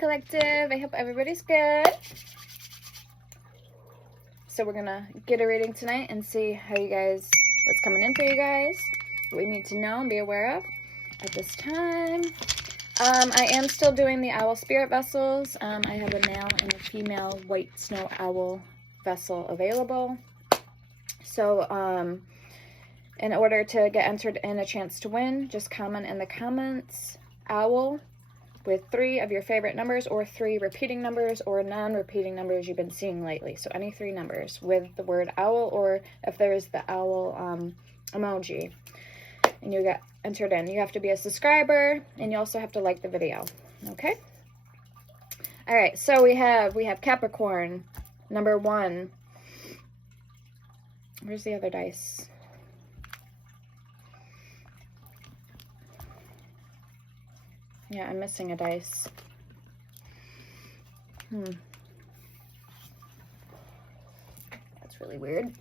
Collective. I hope everybody's good. So we're gonna get a reading tonight and see how you guys, what's coming in for you guys, what we need to know and be aware of at this time. I am still doing the owl spirit vessels. I have a male and a female white snow owl vessel available. So in order to get entered in a chance to win, just comment in the comments owl with 3 of your favorite numbers, or 3 repeating numbers or non-repeating numbers you've been seeing lately. So any 3 numbers with the word owl, or if there's the owl emoji, and you get entered in. You have to be a subscriber, and you also have to like the video. Okay. All right. So we have Capricorn, number 1. Where's the other dice? Yeah, I'm missing a dice. That's really weird.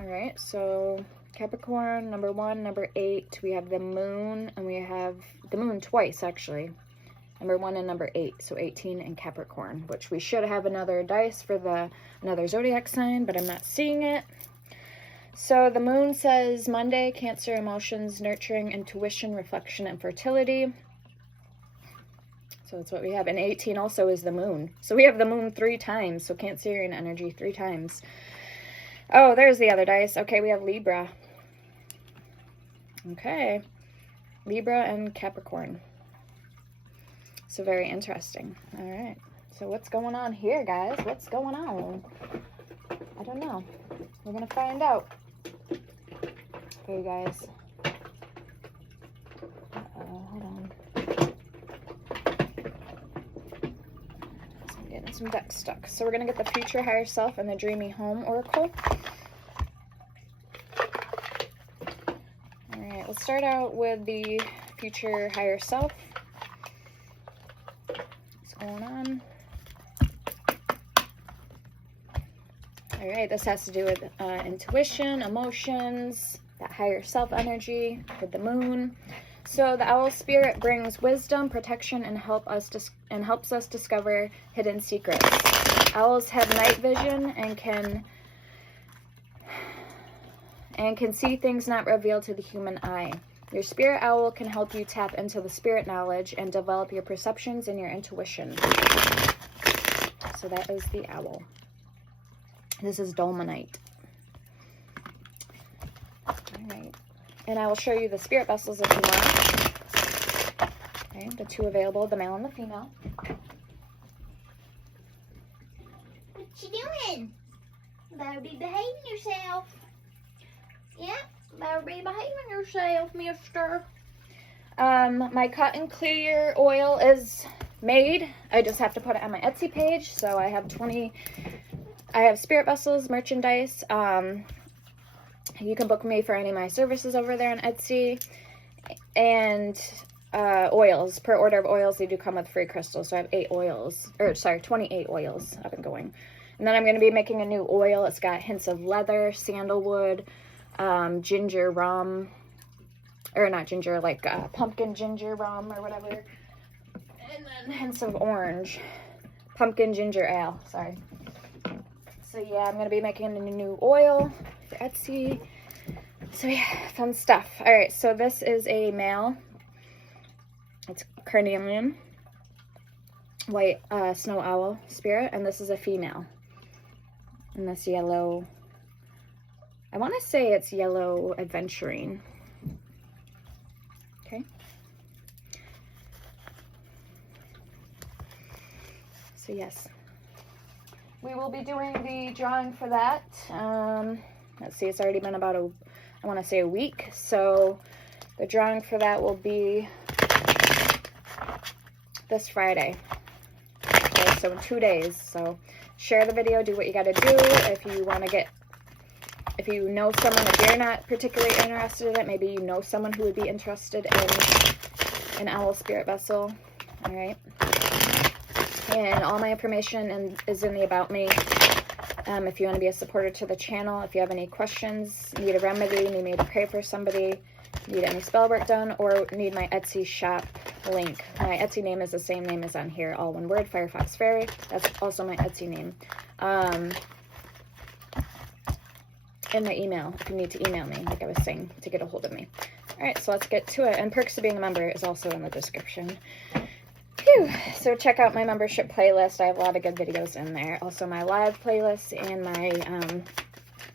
All right, so Capricorn, number 1, number 8. We have the moon, and we have the moon twice, actually. Number 1 and number 8, so 18 and Capricorn, which we should have another dice for another zodiac sign, but I'm not seeing it. So the moon says Monday, Cancer, emotions, nurturing, intuition, reflection, and fertility. So that's what we have. And 18 also is the moon. So we have the moon 3 times. So Cancerian energy 3 times. Oh, there's the other dice. Okay, we have Libra. Okay. Libra and Capricorn. So very interesting. All right. So what's going on here, guys? What's going on? I don't know. We're going to find out. Okay, guys. Hold on. Getting some decks stuck. So we're going to get the Future Higher Self and the Dreamy Home Oracle. Alright, let's start out with the Future Higher Self. What's going on? Alright, this has to do with intuition, emotions, that higher self energy with the moon. So the owl spirit brings wisdom, protection, and helps us discover hidden secrets. Owls have night vision and can see things not revealed to the human eye. Your spirit owl can help you tap into the spirit knowledge and develop your perceptions and your intuition. So that is the owl. This is Dolomite. All right. And I will show you the spirit vessels if you want. Okay, the 2 available, the male and the female. What you doing? Better be behaving yourself. Yeah, better be behaving yourself, mister. My cotton clear oil is made. I just have to put it on my Etsy page. So I have spirit vessels, merchandise. You can book me for any of my services over there on Etsy. And oils. Per order of oils, they do come with free crystals. So I have 28 oils up and going. And then I'm going to be making a new oil. It's got hints of leather, sandalwood, ginger rum. Or not ginger, like pumpkin ginger rum or whatever. And then hints of orange. Pumpkin ginger ale, sorry. So yeah, I'm going to be making a new oil for Etsy. So yeah, fun stuff. All right, so this is a male. It's carnelian, white snow owl spirit, and this is a female. And this yellow, I want to say it's yellow adventuring. Okay. So yes. We will be doing the drawing for that. Let's see, it's already been about I want to say a week. So the drawing for that will be this Friday. Okay, so in 2 days. So share the video, do what you got to do. If you want to if you know someone, if you're not particularly interested in it, maybe you know someone who would be interested in an owl spirit vessel. All right. And all my information is in the About Me. If you want to be a supporter to the channel, if you have any questions, need a remedy, need me to pray for somebody, need any spell work done, or need my Etsy shop link. My Etsy name is the same name as on here, all one word, Firefox Fairy. That's also my Etsy name. In the email, if you need to email me, like I was saying, to get a hold of me. All right, so let's get to it. And perks of being a member is also in the description. Phew. So check out my membership playlist. I have a lot of good videos in there. Also my live playlist and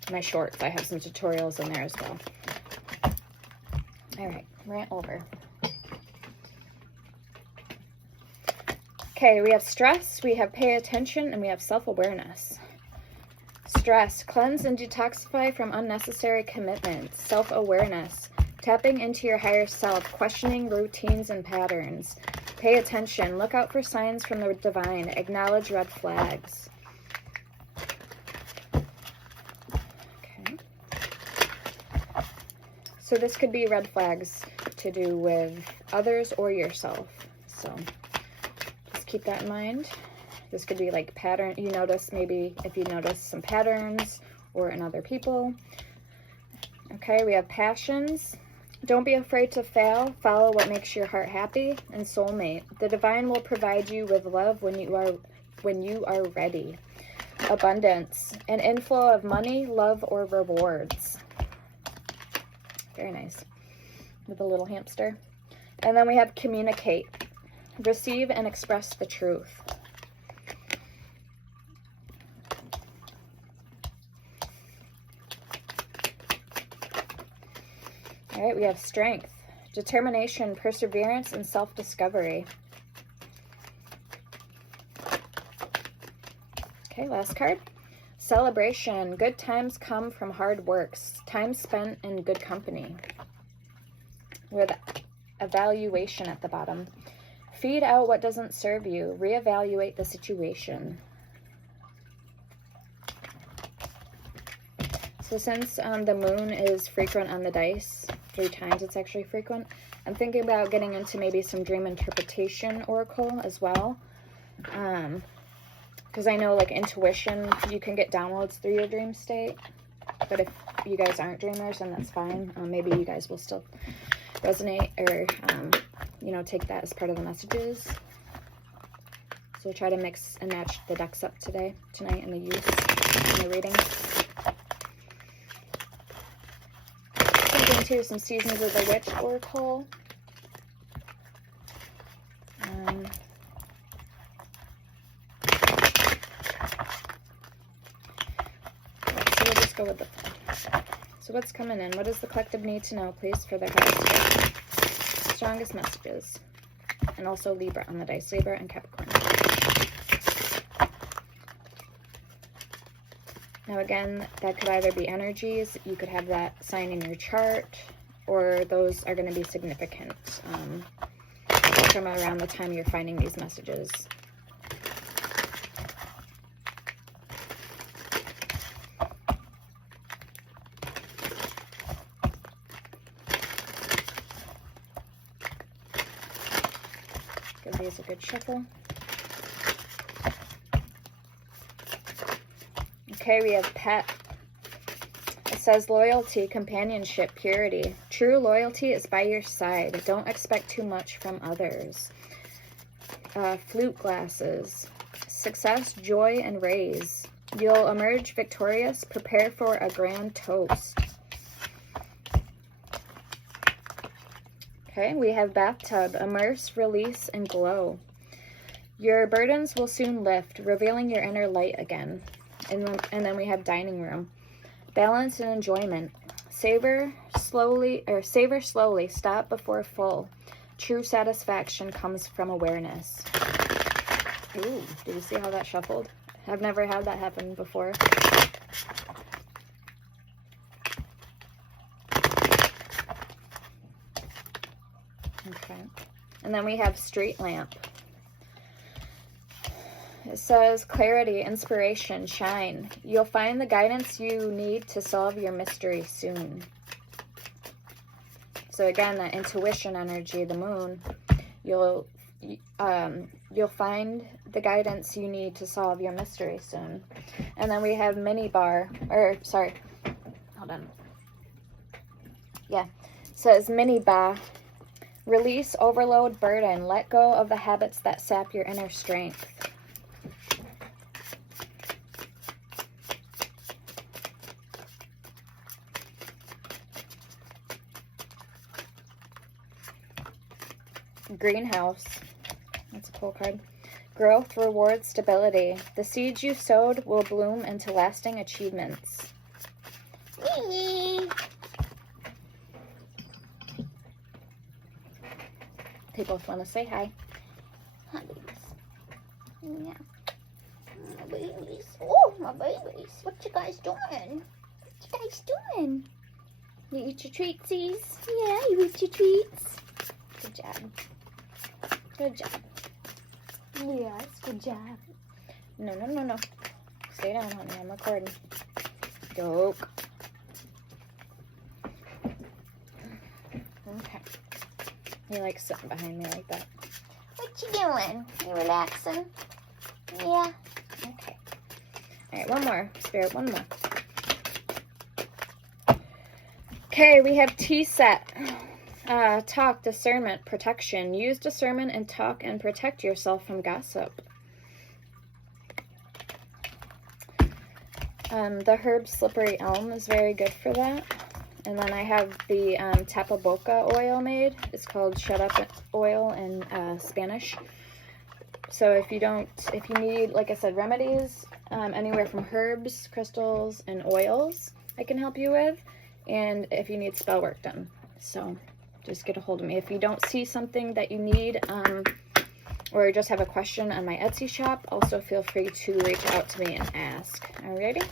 my shorts. I have some tutorials in there as well. All right, rant over. Okay, we have stress, we have pay attention, and we have self-awareness. Stress, cleanse and detoxify from unnecessary commitments. Self-awareness, tapping into your higher self, questioning routines and patterns. Pay attention, look out for signs from the divine, acknowledge red flags. Okay. So this could be red flags to do with others or yourself. So just keep that in mind. This could be like pattern, you notice maybe if you notice some patterns or in other people. Okay, we have passions. Don't be afraid to fail. Follow what makes your heart happy. And soulmate. The divine will provide you with love when you are ready. Abundance. An inflow of money, love, or rewards. Very nice. With a little hamster. And then we have communicate. Receive and express the truth. All right, we have strength, determination, perseverance, and self-discovery. Okay, last card. Celebration. Good times come from hard works. Time spent in good company. With evaluation at the bottom. Feed out what doesn't serve you. Reevaluate the situation. So since the moon is frequent on the dice, 3 times it's actually frequent, I'm thinking about getting into maybe some dream interpretation oracle as well. Because I know like intuition, you can get downloads through your dream state. But if you guys aren't dreamers, then that's fine. Maybe you guys will still resonate or, you know, take that as part of the messages. So try to mix and match the decks up tonight in the use, in the reading. Into some Seasons of the Witch oracle. So we'll just go with the flow. So what's coming in? What does the collective need to know, please, for their highest, strongest messages? And also Libra on the dice, Libra and Capricorn. Now again, that could either be energies, you could have that sign in your chart, or those are going to be significant from around the time you're finding these messages. Give these a good shuffle. Okay, we have pet. It says loyalty, companionship, purity. True loyalty is by your side. Don't expect too much from others. Flute glasses. Success, joy, and raise. You'll emerge victorious. Prepare for a grand toast. Okay, we have bathtub. Immerse, release, and glow. Your burdens will soon lift, revealing your inner light again. And then we have dining room. Balance and enjoyment. Savor slowly, stop before full. True satisfaction comes from awareness. Ooh, did you see how that shuffled? I've never had that happen before. Okay. And then we have street lamp. It says clarity, inspiration, shine. You'll find the guidance you need to solve your mystery soon. So again, that intuition energy, the moon, you'll find the guidance you need to solve your mystery soon. And then we have mini bar, or sorry, hold on. Yeah, it says mini bar. Release, overload, burden. Let go of the habits that sap your inner strength. Greenhouse. That's a cool card. Growth, reward, stability. The seeds you sowed will bloom into lasting achievements. They both want to say hi. Hi, babies. Yeah. My babies. Oh, my babies. What you guys doing? What you guys doing? You eat your treatsies? Yeah, you eat your treats. Good job. Good job. Yes, good job. No, no, no, no. Stay down, honey. I'm recording. Dope. Okay. He likes sitting behind me like that. What you doing? You relaxing? Yeah. Okay. All right, one more. Spirit, one more. Okay, we have T-set. Talk, discernment, protection. Use discernment and talk and protect yourself from gossip. The herb slippery elm is very good for that. And then I have the tapaboca oil made. It's called shut up oil in Spanish. So if you need, like I said, remedies, anywhere from herbs, crystals, and oils, I can help you with. And if you need spell work done. So just get a hold of me. If you don't see something that you need, or just have a question on my Etsy shop, also feel free to reach out to me and ask. Alrighty?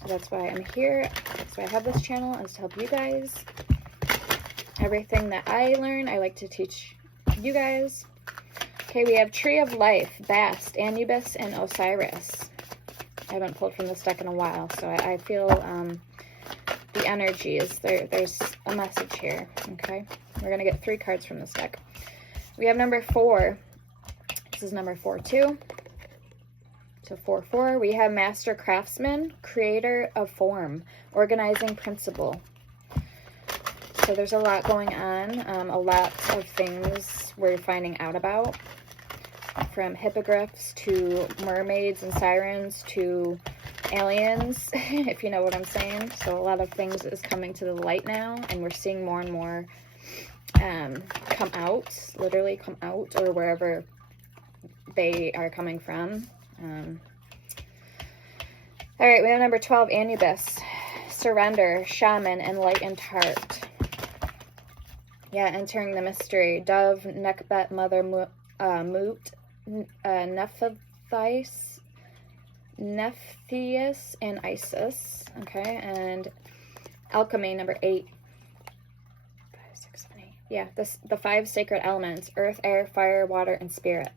So that's why I'm here. That's why I have this channel, is to help you guys. Everything that I learn, I like to teach you guys. Okay, we have Tree of Life, Bast, Anubis, and Osiris. I haven't pulled from this deck in a while, so I feel the energy is there. There's a message here, okay? We're going to get 3 cards from this deck. We have number 4. This is number 4 too. So 4-4. We have Master Craftsman, Creator of Form, Organizing Principle. So there's a lot going on. A lot of things we're finding out about. From hippogriffs to mermaids and sirens to aliens, if you know what I'm saying. So a lot of things is coming to the light now, and we're seeing more and more come out, literally come out, or wherever they are coming from. All right, we have number 12, Anubis, Surrender, Shaman, Enlightened Heart. Yeah, entering the mystery. Dove, Nekbet, Mother, Moot, Nephthys, and Isis. Okay, and Alchemy, number 8. 5, 6, 7, 8. Yeah, the 5 sacred elements: earth, air, fire, water, and spirit.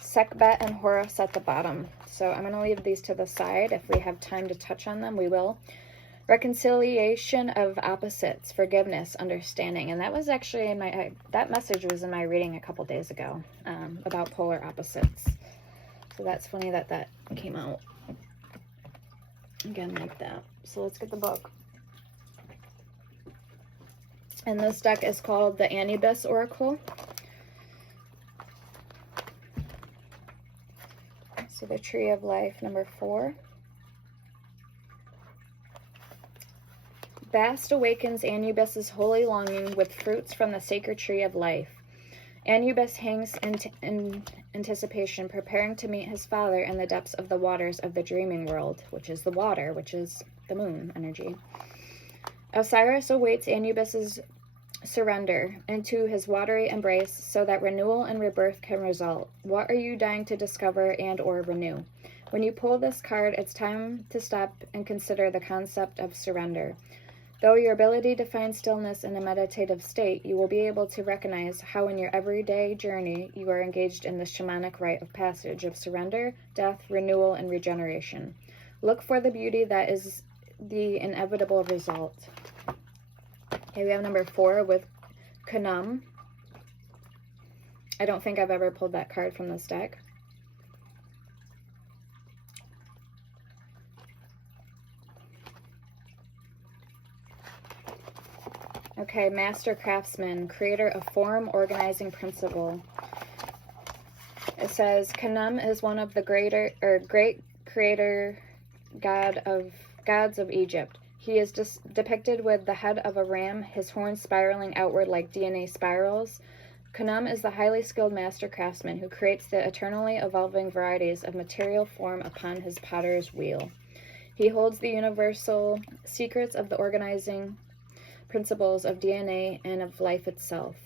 Sekbet and Horus at the bottom. So I'm going to leave these to the side. If we have time to touch on them, we will. Reconciliation of opposites, forgiveness, understanding. And that was actually in my, that message was in my reading a couple days ago about polar opposites. So that's funny that that came out again like that. So let's get the book. And this deck is called the Anubis Oracle. So the Tree of Life, number 4. Bast awakens Anubis's holy longing with fruits from the sacred tree of life. Anubis hangs in anticipation, preparing to meet his father in the depths of the waters of the dreaming world, which is the water, which is the moon energy. Osiris awaits Anubis's surrender into his watery embrace so that renewal and rebirth can result. What are you dying to discover and or renew? When you pull this card, it's time to stop and consider the concept of surrender. Though your ability to find stillness in a meditative state, you will be able to recognize how in your everyday journey you are engaged in the shamanic rite of passage of surrender, death, renewal, and regeneration. Look for the beauty that is the inevitable result. Okay, we have number 4 with Khnum. I don't think I've ever pulled that card from this deck. Okay, master craftsman, creator of form, organizing principle. It says Khnum is one of the great creator gods of Egypt. He is depicted with the head of a ram, his horns spiraling outward like DNA spirals. Khnum is the highly skilled master craftsman who creates the eternally evolving varieties of material form upon his potter's wheel. He holds the universal secrets of the organizing principles of DNA and of life itself.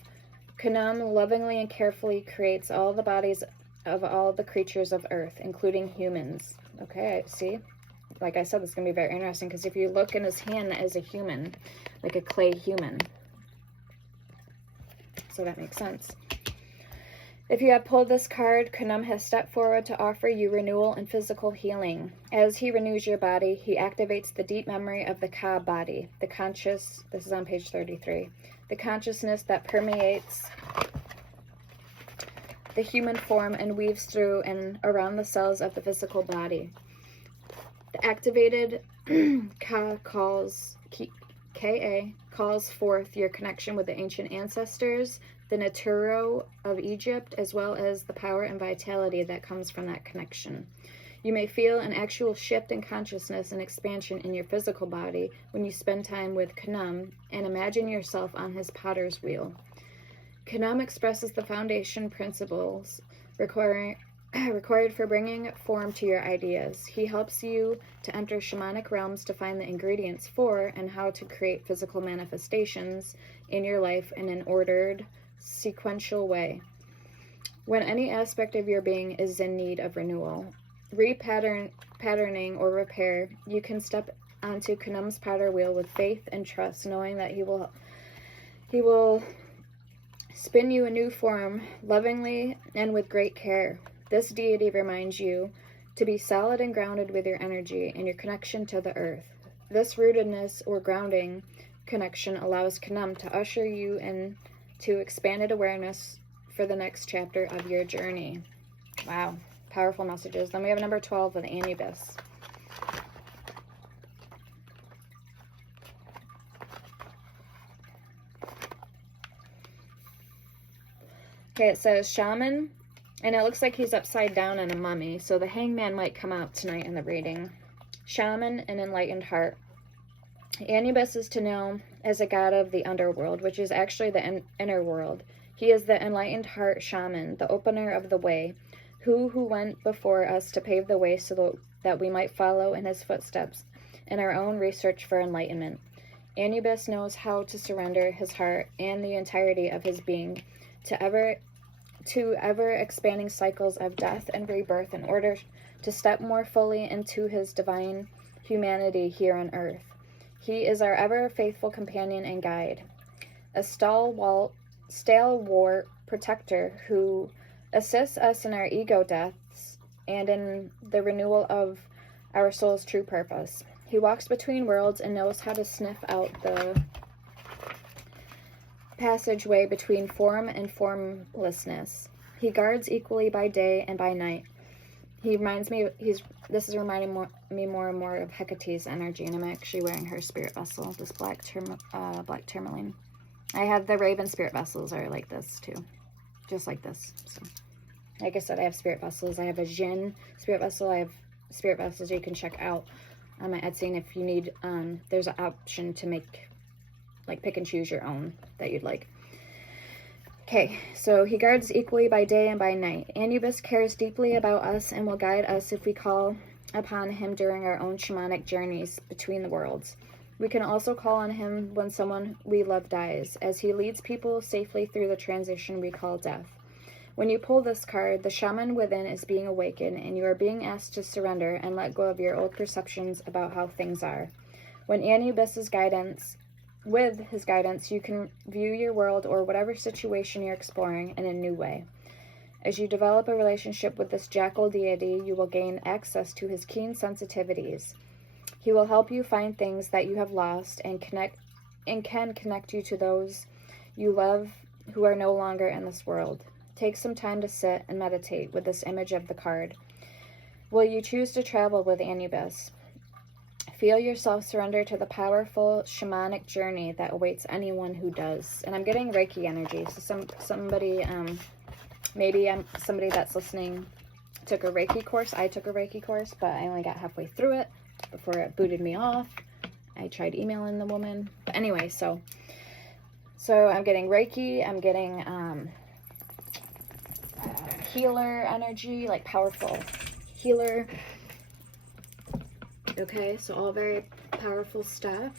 Khnum lovingly and carefully creates all the bodies of all the creatures of Earth, including humans. Okay, see? Like I said, this is going to be very interesting because if you look in his hand as a human, like a clay human. So that makes sense. If you have pulled this card, Khnum has stepped forward to offer you renewal and physical healing. As he renews your body, he activates the deep memory of the Ka body, this is on page 33, the consciousness that permeates the human form and weaves through and around the cells of the physical body. The activated Ka calls forth your connection with the ancient ancestors, the Naturo of Egypt, as well as the power and vitality that comes from that connection. You may feel an actual shift in consciousness and expansion in your physical body when you spend time with Khnum and imagine yourself on his potter's wheel. Khnum expresses the foundation principles required for bringing form to your ideas. He helps you to enter shamanic realms to find the ingredients for and how to create physical manifestations in your life in an ordered, sequential way. When any aspect of your being is in need of renewal, patterning, or repair, you can step onto Khnum's potter wheel with faith and trust, knowing that he will spin you a new form lovingly and with great care. This deity reminds you to be solid and grounded with your energy and your connection to the earth. This rootedness or grounding connection allows Khnum to usher you into expanded awareness for the next chapter of your journey. Wow, powerful messages. Then we have number 12 with Anubis. Okay, it says shaman, and it looks like he's upside down in a mummy, so the hangman might come out tonight in the reading. Shaman, an enlightened heart. Anubis is to know as a god of the underworld, which is actually the inner world. He is the enlightened heart shaman, the opener of the way, who went before us to pave the way so that we might follow in his footsteps in our own research for enlightenment. Anubis knows how to surrender his heart and the entirety of his being to ever expanding cycles of death and rebirth in order to step more fully into his divine humanity here on earth. He is our ever faithful companion and guide, a stalwart protector who assists us in our ego deaths and in the renewal of our soul's true purpose. He walks between worlds and knows how to sniff out the passageway between form and formlessness. He guards equally by day and by night. He reminds me, this is reminding me more and more of Hecate's energy, and I'm actually wearing her spirit vessel, this black tourmaline. I have the Raven spirit vessels are like this too, just like this. So, like I said, I have spirit vessels. I have a Jinn spirit vessel. I have spirit vessels you can check out on my Etsy, and if you need, there's an option to make, like, pick and choose your own that you'd like. Okay, so he guards equally by day and by night. Anubis cares deeply about us and will guide us if we call upon him during our own shamanic journeys between the worlds. We can also call on him when someone we love dies, as he leads people safely through the transition we call death. When you pull this card, the shaman within is being awakened, and you are being asked to surrender and let go of your old perceptions about how things are. With his guidance, you can view your world or whatever situation you're exploring in a new way. As you develop a relationship with this jackal deity, you will gain access to his keen sensitivities. He will help you find things that you have lost and can connect you to those you love who are no longer in this world. Take some time to sit and meditate with this image of the card. Will you choose to travel with Anubis? Feel yourself surrender to the powerful shamanic journey that awaits anyone who does. And I'm getting Reiki energy. So somebody, maybe somebody that's listening took a Reiki course. I took a Reiki course, but I only got halfway through it before it booted me off. I tried emailing the woman. But anyway, so I'm getting Reiki. I'm getting healer energy, like powerful healer. Okay, so all very powerful stuff.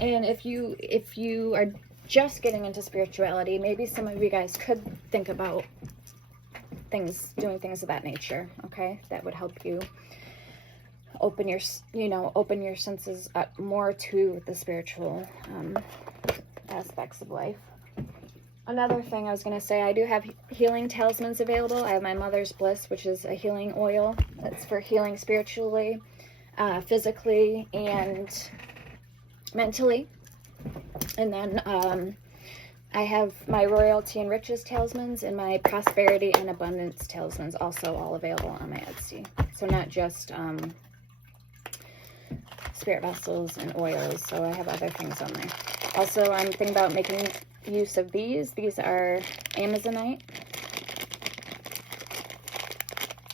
And if you are just getting into spirituality, maybe some of you guys could think about doing things of that nature. Okay, that would help you open your senses up more to the spiritual aspects of life. Another thing I was going to say, I do have healing talismans available. I have my Mother's Bliss, which is a healing oil. That's for healing spiritually, physically, and mentally. And then I have my Royalty and Riches talismans and my Prosperity and Abundance talismans, also all available on my Etsy. So not just spirit vessels and oils, so I have other things on there. Also, I'm thinking about making use of these. These are Amazonite.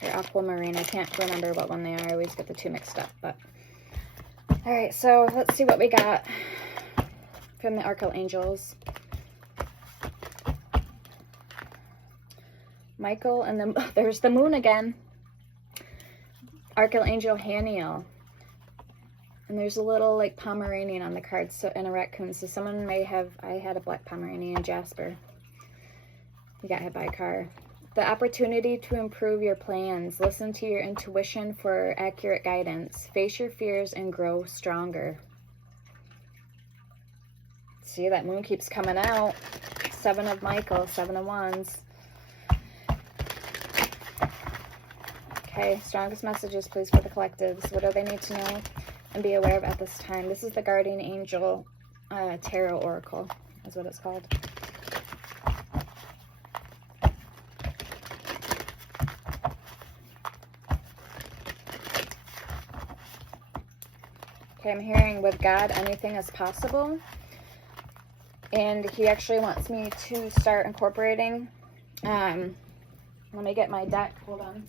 They're aquamarine. I can't remember what one they are. I always get the two mixed up. But all right, so let's see what we got from the Archangels. Michael, and then there's the moon again. Archangel Haniel. And there's a little like Pomeranian on the card, so, and a raccoon. So someone may have, I had a black Pomeranian, Jasper. He got hit by a car. The opportunity to improve your plans. Listen to your intuition for accurate guidance. Face your fears and grow stronger. See, that moon keeps coming out. 7 of Michael, 7 of Wands. Okay, strongest messages, please, for the collectives. What do they need to know and be aware of at this time? This is the Guardian Angel Tarot Oracle, is what it's called. Okay, I'm hearing with God, anything is possible. And he actually wants me to start incorporating. Let me get my deck. Hold on.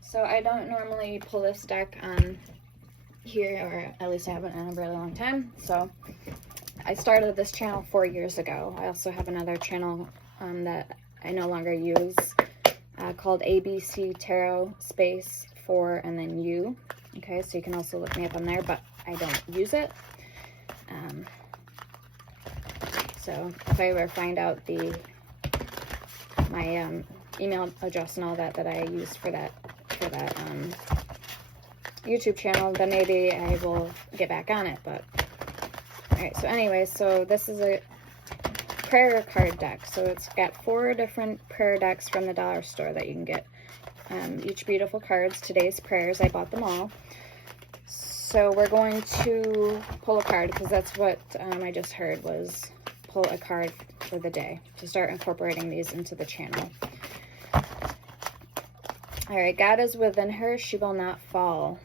So I don't normally pull this deck on here, or at least I haven't in a really long time. So I started this channel 4 years ago. I also have another channel that I no longer use called ABC Tarot Space 4 and then U. Okay, so you can also look me up on there, but I don't use it. So if I ever find out my email address and all that I used for that YouTube channel, then maybe I will get back on it. But all right, so anyway, so this is a prayer card deck. So it's got 4 different prayer decks from the dollar store that you can get. Each beautiful cards, today's prayers, I bought them all. So we're going to pull a card, because that's what I just heard, was pull a card for the day to start incorporating these into the channel. All right, God is within her, she will not fall.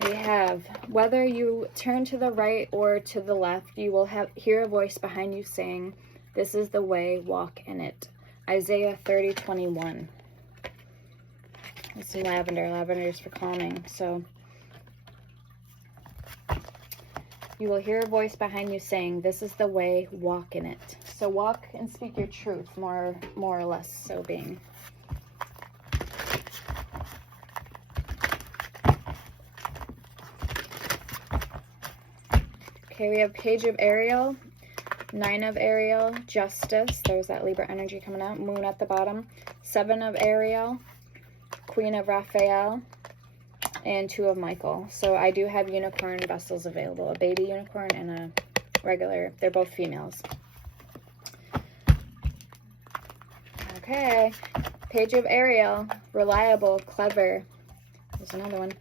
We have, whether you turn to the right or to the left, you will hear a voice behind you saying, this is the way, walk in it. Isaiah 30:21. There's some lavender. Lavender is for calming. So you will hear a voice behind you saying, this is the way, walk in it. So walk and speak your truth, more or less so being. Okay, we have Page of Ariel, 9 of Ariel, Justice. There's that Libra energy coming out. Moon at the bottom. 7 of Ariel, Queen of Raphael, and 2 of Michael. So I do have unicorn vessels available. A baby unicorn and a regular. They're both females. Okay. Page of Ariel, reliable, clever. There's another one.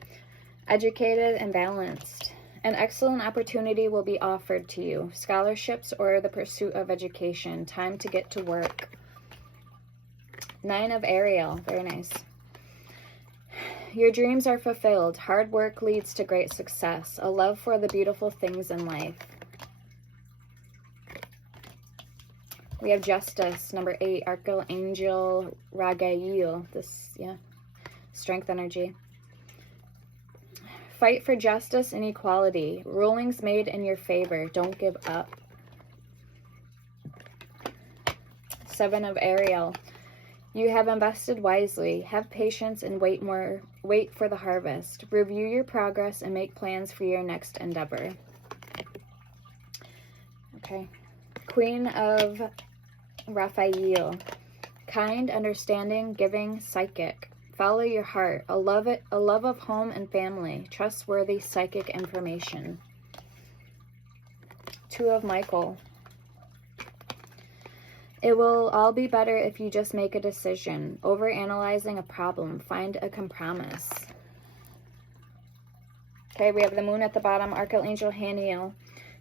Educated and balanced. An excellent opportunity will be offered to you. Scholarships or the pursuit of education. Time to get to work. 9 of Ariel. Very nice. Your dreams are fulfilled. Hard work leads to great success. A love for the beautiful things in life. We have Justice, number 8, Archangel Ragael. This, yeah, strength energy. Fight for justice and equality. Rulings made in your favor. Don't give up. 7 of Ariel. You have invested wisely. Have patience and wait for the harvest. Review your progress and make plans for your next endeavor. Okay. Queen of Raphael. Kind, understanding, giving, psychic. Follow your heart. A love of home and family. Trustworthy psychic information. 2 of Michael. It will all be better if you just make a decision. Overanalyzing a problem. Find a compromise. Okay, we have the moon at the bottom. Archangel Haniel.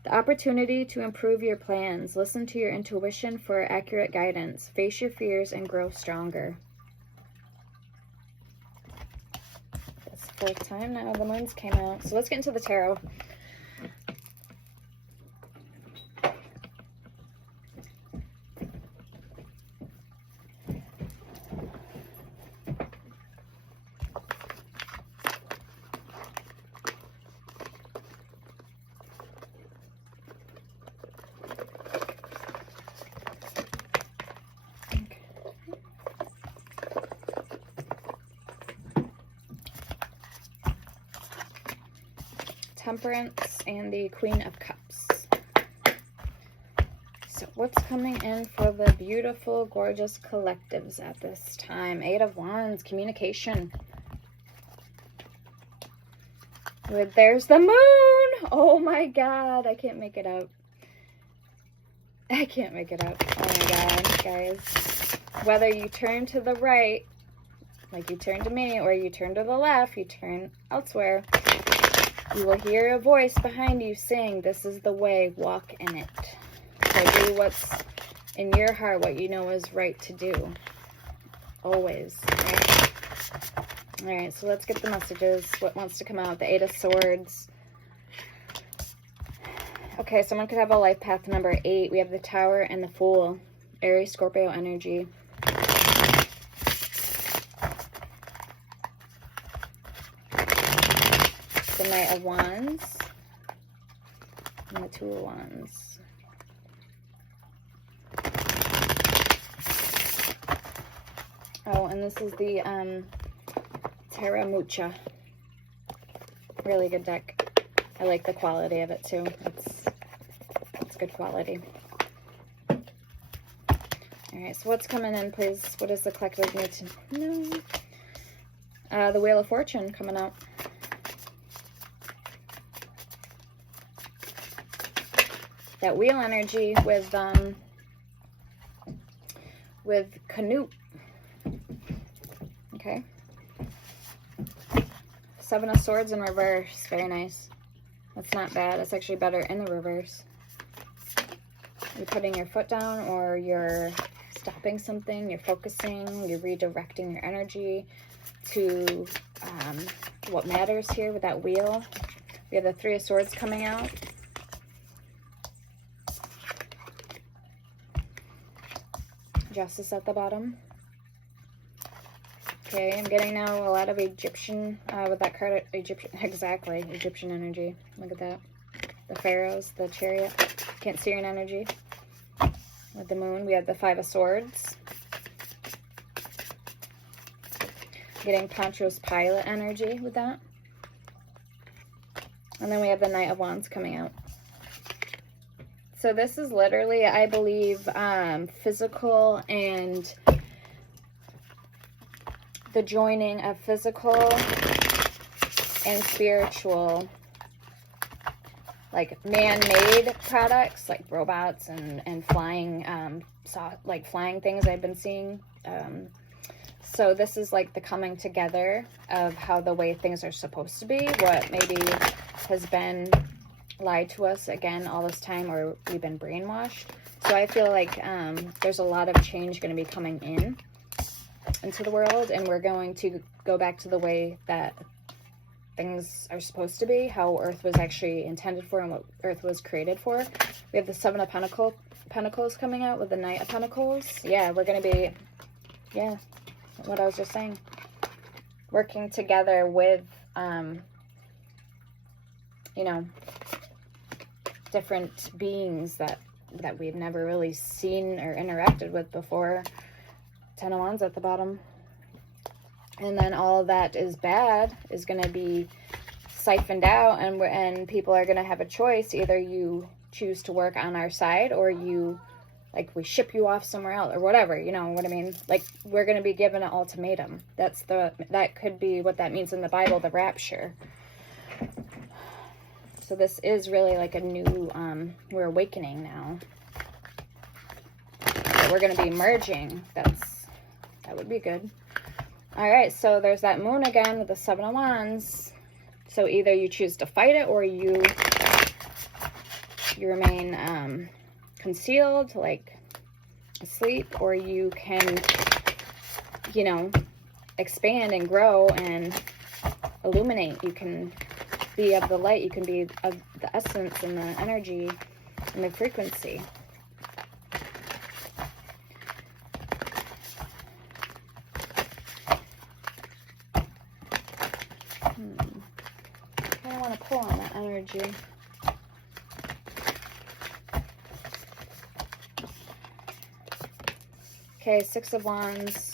The opportunity to improve your plans. Listen to your intuition for accurate guidance. Face your fears and grow stronger. That's the 4th time now the moons came out. So let's get into the tarot. Temperance and the Queen of Cups. So what's coming in for the beautiful, gorgeous collectives at this time? 8 of Wands, communication. There's the moon! Oh my god, I can't make it out. I can't make it out. Oh my god, guys. Whether you turn to the right, like you turn to me, or you turn to the left, you turn elsewhere, you will hear a voice behind you saying, this is the way, walk in it. So do what's in your heart, what you know is right to do. Always. Right? Alright, so let's get the messages. What wants to come out? The 8 of Swords. Okay, someone could have a life path number 8. We have the Tower and the Fool. Aries, Scorpio energy. The Knight of Wands and the 2 of Wands. Oh, and this is the Terra Mucha. Really good deck. I like the quality of it too. It's good quality. Alright, so what's coming in, please? What does the collective need to know? The Wheel of Fortune coming out. That wheel energy with Canute. Okay. 7 of Swords in reverse. Very nice. That's not bad. It's actually better in the reverse. You're putting your foot down, or you're stopping something, you're focusing, you're redirecting your energy to what matters here with that wheel. We have the 3 of Swords coming out. Justice at the bottom. Okay, I'm getting now a lot of Egyptian, with that card, exactly, Egyptian energy. Look at that. The Pharaohs, the Chariot, Cancerian energy. With the moon, we have the 5 of Swords. Getting Pontius Pilate energy with that. And then we have the Knight of Wands coming out. So this is literally, I believe, physical and the joining of physical and spiritual, like man-made products, like robots and flying, like flying things I've been seeing. So this is like the coming together of how the way things are supposed to be, what maybe has been lied to us again all this time, or we've been brainwashed. So I feel like there's a lot of change going to be coming into the world, and we're going to go back to the way that things are supposed to be, how Earth was actually intended for and what Earth was created for. We have the Seven of Pentacles coming out with the Knight of Pentacles. Yeah, we're going to be, yeah, what I was just saying, working together with, you know, different beings that we've never really seen or interacted with before. Ten of Wands at the bottom. And then all of that is bad is going to be siphoned out, and people are going to have a choice. Either you choose to work on our side, or you, like, we ship you off somewhere else, or whatever, you know what I mean? Like, we're going to be given an ultimatum. That could be what that means in the Bible, the rapture. So this is really like a new, we're awakening now. So we're going to be merging. That would be good. All right, so there's that moon again with the Seven of Wands. So either you choose to fight it, or you remain concealed, like asleep, or you can, you know, expand and grow and illuminate. You can be of the light. You can be of the essence and the energy and the frequency. I don't want to pull on that energy. Okay, Six of Wands.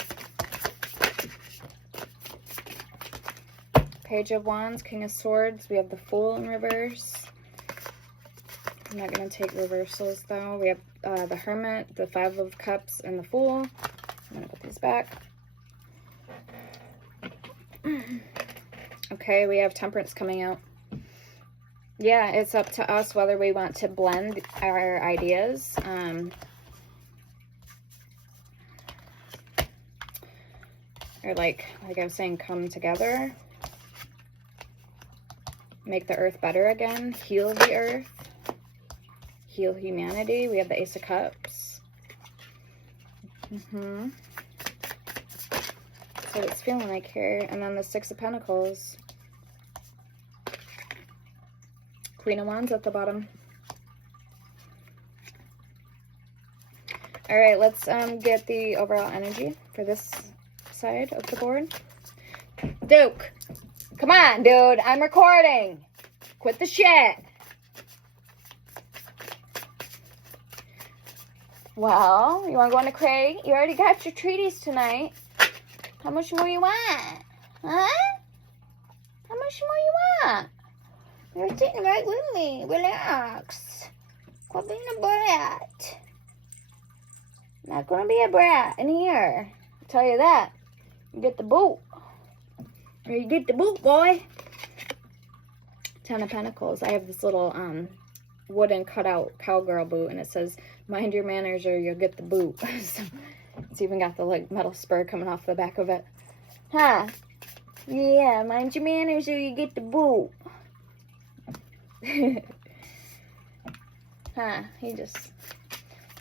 Page of Wands, King of Swords. We have the Fool in reverse. I'm not going to take reversals, though. We have the Hermit, the Five of Cups, and the Fool. I'm going to put these back. Okay, we have Temperance coming out. Yeah, it's up to us whether we want to blend our ideas. Or like I was saying, come together. Make the earth better again. Heal the earth. Heal humanity. We have the Ace of Cups. So it's feeling like here. And then the Six of Pentacles. Queen of Wands at the bottom. All right, let's get the overall energy for this side of the board. Duke, come on, dude. I'm recording. Quit the shit. Well, you want to go on a crate? You already got your treaties tonight. How much more you want? Huh? How much more you want? You're sitting right with me. Relax. Quit being a brat. Not gonna be a brat in here. I'll tell you that. You get the boot. Or you get the boot, boy. Ten of Pentacles. I have this little wooden cutout cowgirl boot, and it says, mind your manners or you'll get the boot. So it's even got the like metal spur coming off the back of it. Huh? Yeah, mind your manners or you get the boot. Huh? He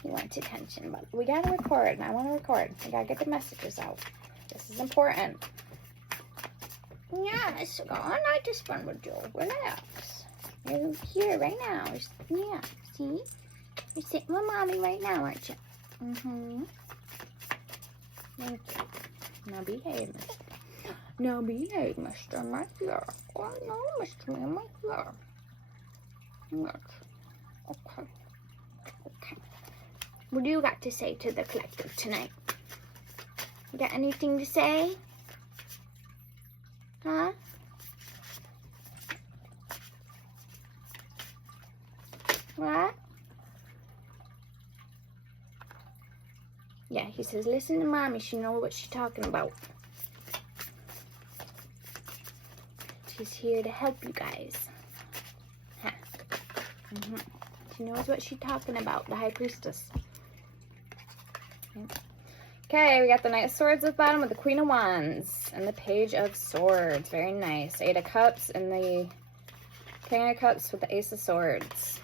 wants attention, but we gotta record, and I want to record. We gotta get the messages out. This is important. Yes, I like to spend with you. Relax. You're here right now. Yeah, see? You're sitting with mommy right now, aren't you? Thank you. Now behave, mister. Now behave, mister. I'm right here. Oh, no, mister, I'm right here. Yes. Okay. Okay. What do you got to say to the collective tonight? You got anything to say? Huh? What? Yeah, he says, listen to mommy. She knows what she's talking about. She's here to help you guys. Huh. She knows what she's talking about, the High Priestess. Okay. Okay, we got the Knight of Swords at the bottom with the Queen of Wands and the Page of Swords. Very nice. 8 of Cups and the King of Cups with the Ace of Swords.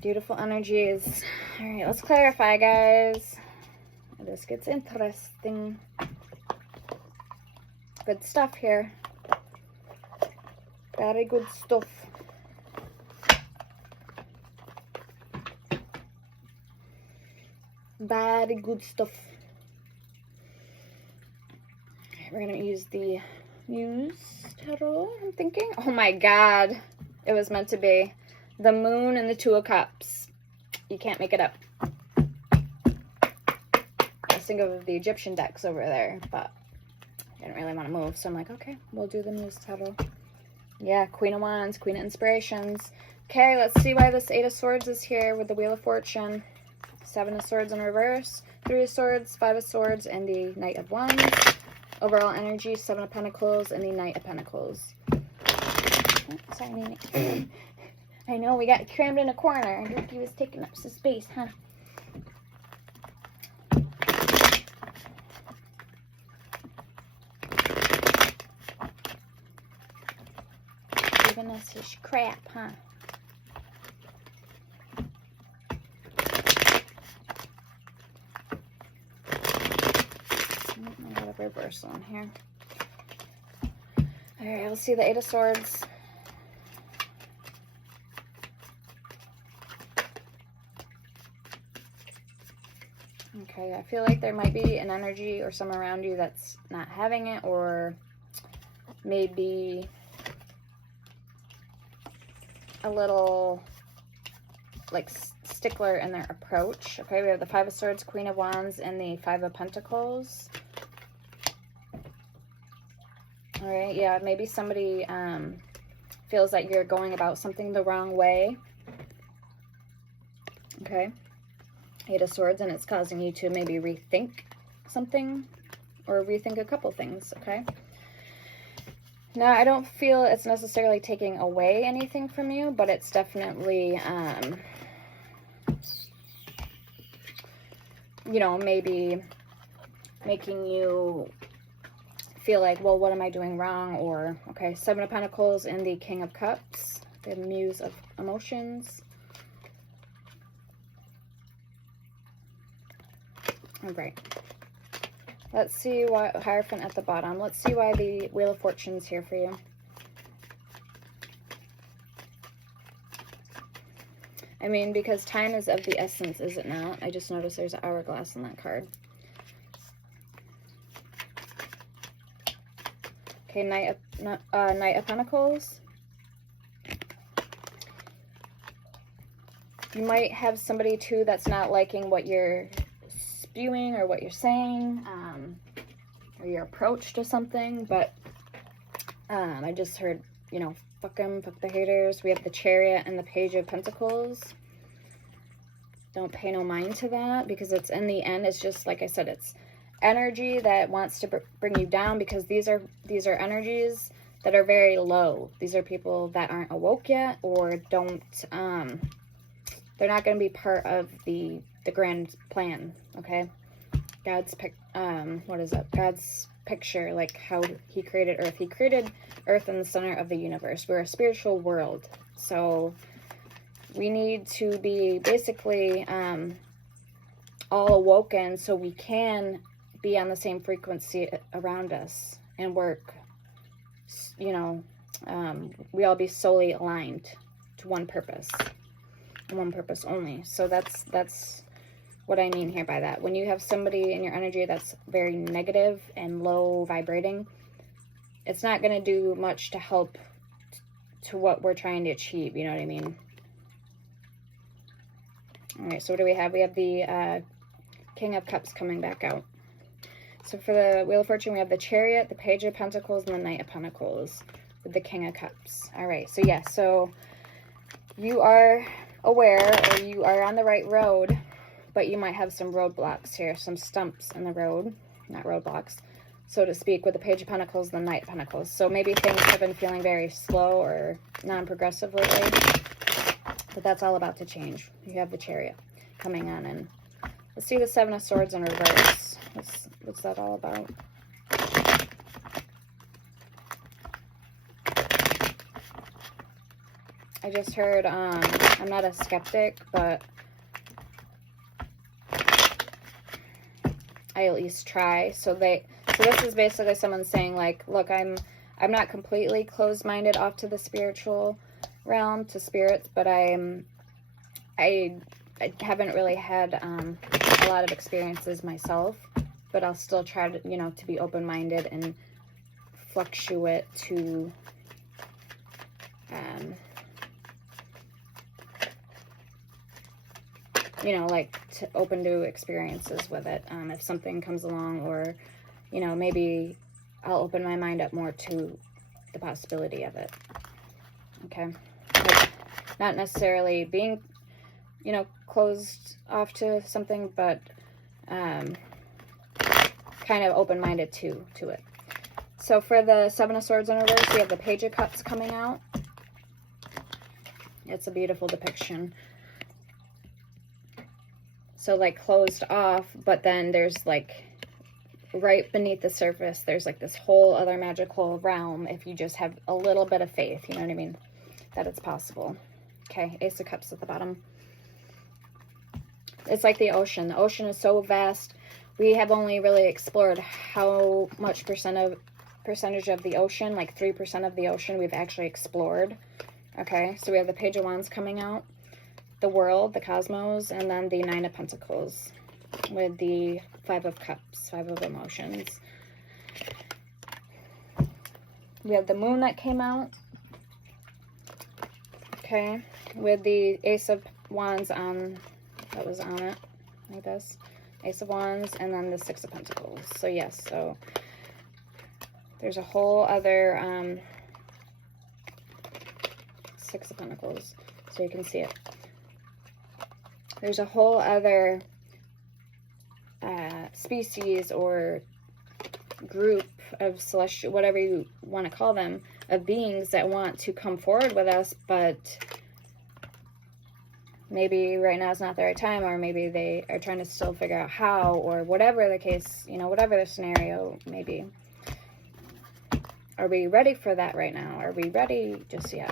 Beautiful energies. All right, let's clarify, guys. This gets interesting. Good stuff here. Very good stuff. Very good stuff. Alright, we're going to use the Muse Tarot, I'm thinking. Oh my god. It was meant to be. The Moon and the 2 of Cups. You can't make it up. I was thinking of the Egyptian decks over there, but I didn't really want to move. So I'm like, okay, we'll do the Muse Tarot. Yeah, Queen of Wands, Queen of Inspirations. Okay, let's see why this 8 of Swords is here with the Wheel of Fortune. 7 of Swords in reverse, 3 of Swords, 5 of Swords, and the Knight of Wands. Overall energy, 7 of Pentacles, and the Knight of Pentacles. Oh, sorry, Nene. I know, we got crammed in a corner. He was taking up some space, huh? Giving us his crap, huh? I got a reversal in here. Alright, we'll see the 8 of Swords. Okay, I feel like there might be an energy or someone around you that's not having it, or maybe a little like stickler in their approach. Okay, we have the 5 of Swords, Queen of Wands, and the 5 of Pentacles. All right, yeah, maybe somebody feels that you're going about something the wrong way. Okay, 8 of Swords, and it's causing you to maybe rethink something or rethink a couple things, okay? Now, I don't feel it's necessarily taking away anything from you, but it's definitely, you know, maybe making you feel like, well, what am I doing wrong? Or, okay, 7 of Pentacles and the King of Cups, the Muse of Emotions. All right. Let's see why Hierophant at the bottom. Let's see why the Wheel of Fortune's here for you. I mean, because time is of the essence, is it not? I just noticed there's an hourglass on that card. Okay, Knight of Pentacles. You might have somebody, too, that's not liking what you're spewing or what you're saying, or your approach to something, but I just heard, you know, fuck them, fuck the haters. We have the Chariot and the Page of Pentacles. Don't pay no mind to that, because it's, in the end, it's just, like I said, it's energy that wants to bring you down, because these are energies that are very low. These are people that aren't awoke yet, or don't, they're not going to be part of the grand plan, okay? God's God's picture, like how he created Earth. He created Earth in the center of the universe. We're a spiritual world, so we need to be basically all awoken so we can be on the same frequency around us and work, you know, we all be solely aligned to one purpose, and one purpose only. So that's what I mean here by that. When you have somebody in your energy that's very negative and low vibrating, it's not going to do much to help to what we're trying to achieve, you know what I mean? All right, so what do we have? We have the King of Cups coming back out. So for the Wheel of Fortune, we have the Chariot, the Page of Pentacles, and the Knight of Pentacles with the King of Cups. All right, so yeah, so you are aware, or you are on the right road, but you might have some roadblocks here, some stumps in the road, not roadblocks, so to speak, with the Page of Pentacles and the Knight of Pentacles. So maybe things have been feeling very slow or non-progressive lately, but that's all about to change. You have the Chariot coming on, and Let's see the Seven of Swords in reverse. What's that all about? I just heard, I'm not a skeptic, but I at least try. So this is basically someone saying, like, look, I'm not completely closed-minded off to the spiritual realm, to spirits, but I haven't really had a lot of experiences myself, but I'll still try to, you know, to be open-minded and fluctuate to you know, like, open to experiences with it. If something comes along, or, you know, maybe I'll open my mind up more to the possibility of it. Okay? Like, not necessarily being, you know, closed off to something, but kind of open-minded to it. So for the Seven of Swords in reverse, we have the Page of Cups coming out. It's a beautiful depiction. So, like, closed off, but then there's, like, right beneath the surface, there's, like, this whole other magical realm if you just have a little bit of faith, you know what I mean? That it's possible. Okay, Ace of Cups at the bottom. It's like the ocean. The ocean is so vast. We have only really explored how much percentage of the ocean, like 3% of the ocean, we've actually explored. Okay, so we have the Page of Wands coming out, the world, the cosmos, and then the Nine of Pentacles with the Five of Cups, Five of Emotions. We have the Moon that came out, okay, with the Ace of Wands on, that was on it, like this, Ace of Wands, and then the Six of Pentacles. So yes, so there's a whole other Six of Pentacles, so you can see it. There's a whole other species or group of celestial, whatever you want to call them, of beings that want to come forward with us, but maybe right now is not the right time, or maybe they are trying to still figure out how, or whatever the case, you know, whatever the scenario may be. Are we ready for that right now? Are we ready just yet?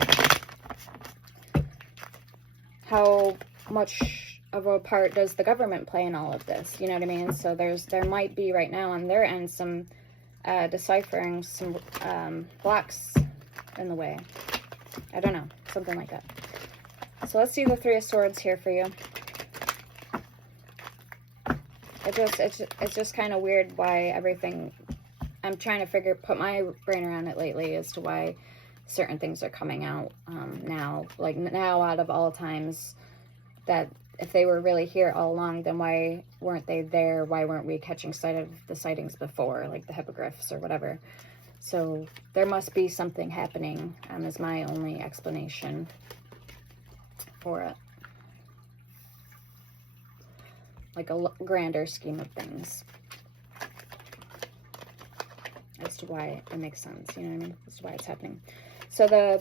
How much of a part does the government play in all of this? You know what I mean? So there might be right now on their end some deciphering, some blocks in the way. I don't know, something like that. So let's see the Three of Swords here for you. It's just kind of weird why everything, I'm trying to put my brain around it lately as to why certain things are coming out now. Like now, out of all times, that if they were really here all along, then why weren't they there? Why weren't we catching sight of the sightings before, like the hippogriffs or whatever? So there must be something happening, is my only explanation for it. Like a grander scheme of things. As to why it makes sense, you know what I mean? As to why it's happening. So the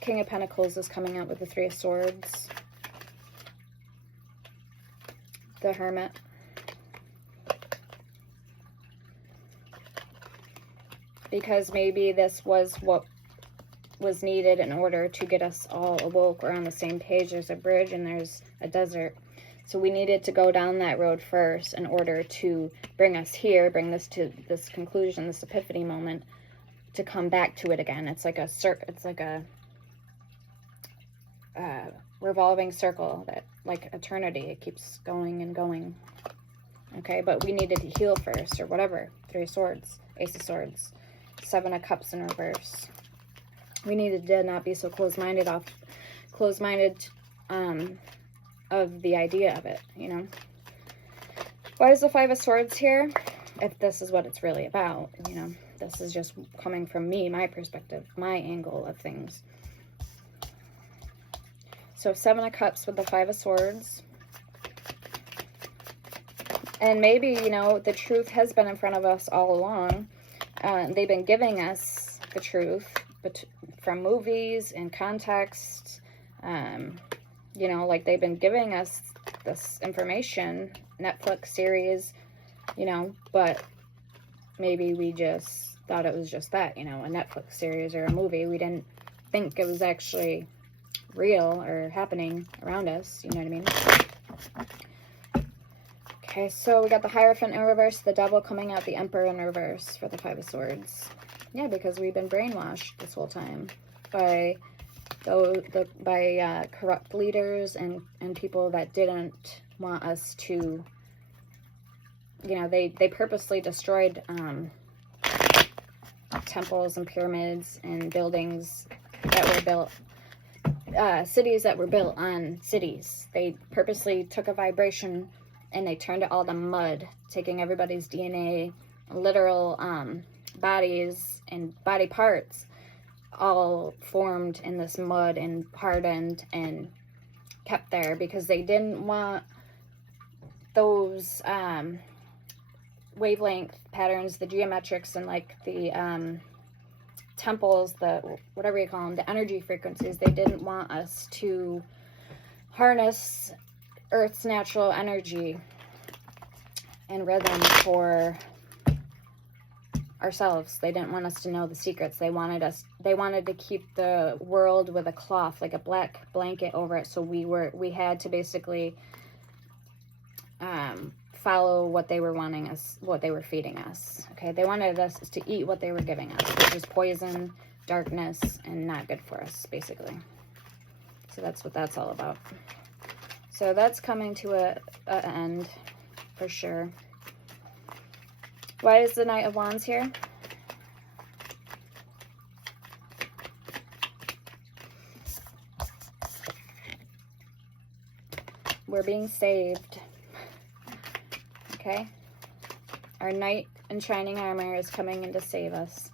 King of Pentacles is coming out with the Three of Swords. The Hermit. Because maybe this was what was needed in order to get us all awoke. We're on the same page. There's a bridge and there's a desert. So we needed to go down that road first in order to bring us here, bring this to this conclusion, this epiphany moment, to come back to it again. It's like a revolving circle, that like eternity. It keeps going and going. Okay, but we needed to heal first, or whatever. Three of Swords, Ace of Swords, Seven of Cups in reverse. We needed to not be so closed-minded of the idea of it, you know. Why is the Five of Swords here? If this is what it's really about, you know. This is just coming from me, my perspective, my angle of things. So Seven of Cups with the Five of Swords. And maybe, you know, the truth has been in front of us all along. They've been giving us the truth, but from movies and context, you know, like they've been giving us this information Netflix series, you know, but maybe we just thought it was just that, you know, a Netflix series or a movie. We didn't think it was actually real or happening around us, you know what I mean? Okay, so we got the Hierophant in reverse, the Devil coming out, the Emperor in reverse for the Five of Swords. Yeah, because we've been brainwashed this whole time by corrupt leaders and people that didn't want us to, you know, they purposely destroyed temples and pyramids and buildings that were built, cities that were built on cities. They purposely took a vibration and they turned it all to mud, taking everybody's DNA, literal bodies and body parts, all formed in this mud and hardened and kept there because they didn't want those wavelength patterns, the geometrics, and like the temples, the whatever you call them, the energy frequencies. They didn't want us to harness Earth's natural energy and rhythm for ourselves. They didn't want us to know the secrets. They wanted to keep the world with a cloth, like a black blanket over it, so we had to basically follow what they were wanting us, what they were feeding us. Okay, they wanted us to eat what they were giving us, which is poison, darkness, and not good for us, basically. So that's what that's all about. So that's coming to an end for sure. Why is the Knight of Wands here? We're being saved. Okay? Our knight in shining armor is coming in to save us.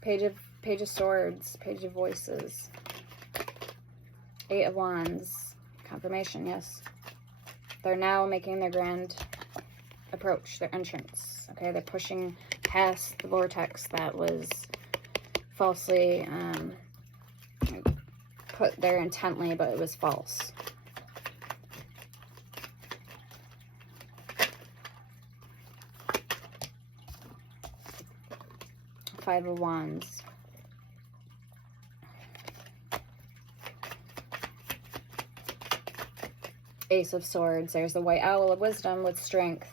Page of Swords, Page of Voices, Eight of Wands, confirmation, yes. They're now making their grand approach, their entrance. Okay, they're pushing past the vortex that was falsely put there intently, but it was false. Five of Wands. Ace of Swords. There's the White Owl of Wisdom with strength.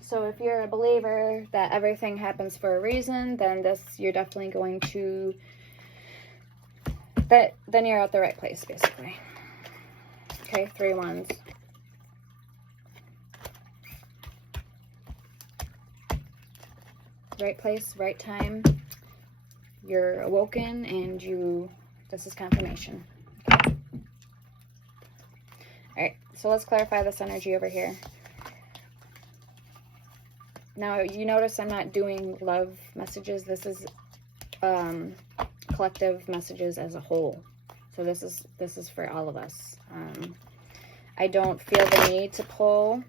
So if you're a believer that everything happens for a reason, then you're definitely going to, then you're at the right place, basically. Okay, Three of Wands. Right place, right time. You're awoken and this is confirmation. Okay. Alright, so let's clarify this energy over here. Now, you notice I'm not doing love messages. This is collective messages as a whole. So this is for all of us. I don't feel the need to pull